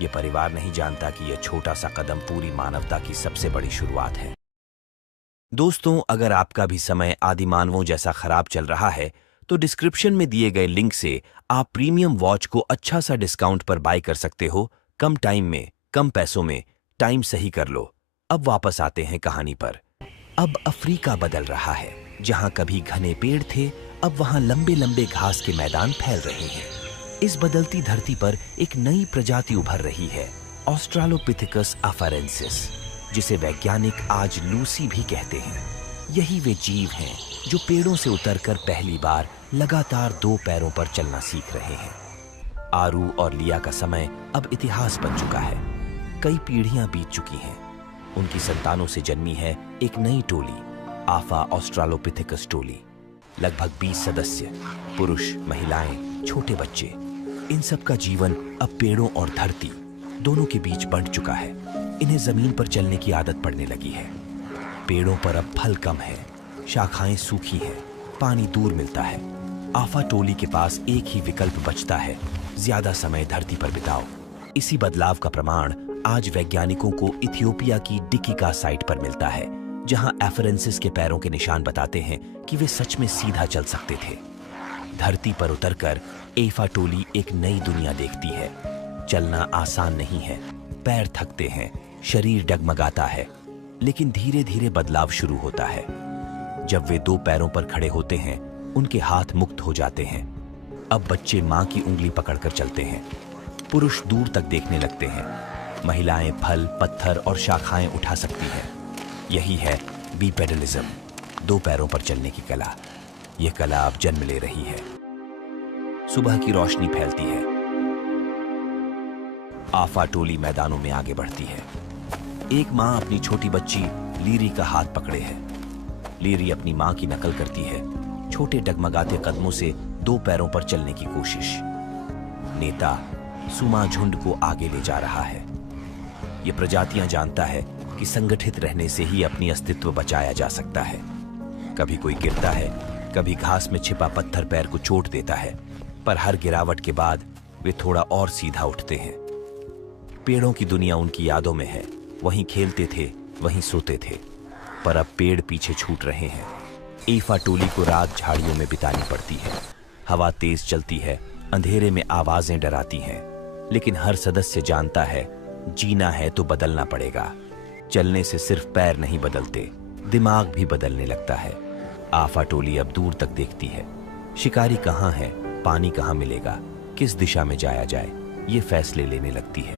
ये परिवार नहीं जानता कि यह छोटा सा कदम पूरी मानवता की सबसे बड़ी शुरुआत है। दोस्तों, अगर आपका भी समय आदि मानवों जैसा खराब चल रहा है तो डिस्क्रिप्शन में दिए गए लिंक से आप प्रीमियम वॉच को अच्छा सा डिस्काउंट पर बाय कर सकते हो। कम टाइम में, कम पैसों में टाइम सही कर लो। अब वापस आते हैं कहानी पर। अब अफ्रीका बदल रहा है। जहां कभी घने पेड़ थे, अब वहां लंबे लंबे घास के मैदान फैल रहे हैं। इस बदलती धरती पर एक नई प्रजाति उभर रही है, ऑस्ट्रालोपिथेकस अफारेंसिस, जिसे वैज्ञानिक आज लूसी भी कहते हैं। यही वे जीव हैं जो पेड़ों से उतरकर पहली बार लगातार दो पैरों पर चलना सीख रहे हैं। आरू और लिया का समय अब इतिहास बन चुका है। कई पीढ़ियां बीत चुकी हैं। उनकी संतानों से जन्मी है एक नई टोली, आफा ऑस्ट्रालोपिथेकस टोली। लगभग 20 सदस्य, पुरुष, महिलाएं, छोटे बच्चे। इन सब का जीवन अब पेड़ों और धरती दोनों के बीच बंट चुका है। इन्हें जमीन पर चलने की आदत पड़ने लगी है। पेड़ों पर अब फल कम है, शाखाएं सूखी हैं, पानी दूर मिलता है। आफा टोली के पास एक ही विकल्प बचता है, ज्यादा समय धरती पर बिताओ। इसी बदलाव का प्रमाण आज वैज्ञानिकों को इथियोपिया की डिकिका साइट पर मिलता है, जहां एफरेंसिस के पैरों के निशान बताते हैं कि वे सच में सीधा चल सकते थे। धरती पर उतरकर एफा टोली एक नई दुनिया देखती है। चलना आसान नहीं है, पैर थकते हैं, शरीर डगमगाता है, लेकिन धीरे धीरे बदलाव शुरू होता है। जब वे दो पैरों पर खड़े होते हैं, उनके हाथ मुक्त हो जाते हैं। अब बच्चे मां की उंगली पकड़कर चलते हैं। पुरुष दूर तक देखने लगते हैं। महिलाएं फल, पत्थर और शाखाएं उठा सकती हैं। यही है बीपेडलिज्म, दो पैरों पर चलने की कला। यह कला अब जन्म ले रही है। सुबह की रोशनी फैलती है। आफा टोली मैदानों में आगे बढ़ती है। एक मां अपनी छोटी बच्ची लीरी का हाथ पकड़े है। लीरी अपनी मां की नकल करती है, छोटे डगमगाते कदमों से दो पैरों पर चलने की कोशिश। नेता सुमा झुंड को आगे ले जा रहा है। यह प्रजातियां जानता है कि संगठित रहने से ही अपनी अस्तित्व बचाया जा सकता है। कभी कोई गिरता है, कभी घास में छिपा पत्थर पैर को चोट देता है, पर हर गिरावट के बाद वे थोड़ा और सीधा उठते हैं। पेड़ों की दुनिया उनकी यादों में है। वहीं खेलते थे, वहीं सोते थे, पर अब पेड़ पीछे छूट रहे हैं। एफा टोली को रात झाड़ियों में बितानी पड़ती है। हवा तेज चलती है, अंधेरे में आवाजें डराती हैं, लेकिन हर सदस्य जानता है जीना है तो बदलना पड़ेगा। चलने से सिर्फ पैर नहीं बदलते, दिमाग भी बदलने लगता है। आफा टोली अब दूर तक देखती है। शिकारी कहाँ है, पानी कहाँ मिलेगा, किस दिशा में जाया जाए, ये फैसले लेने लगती है।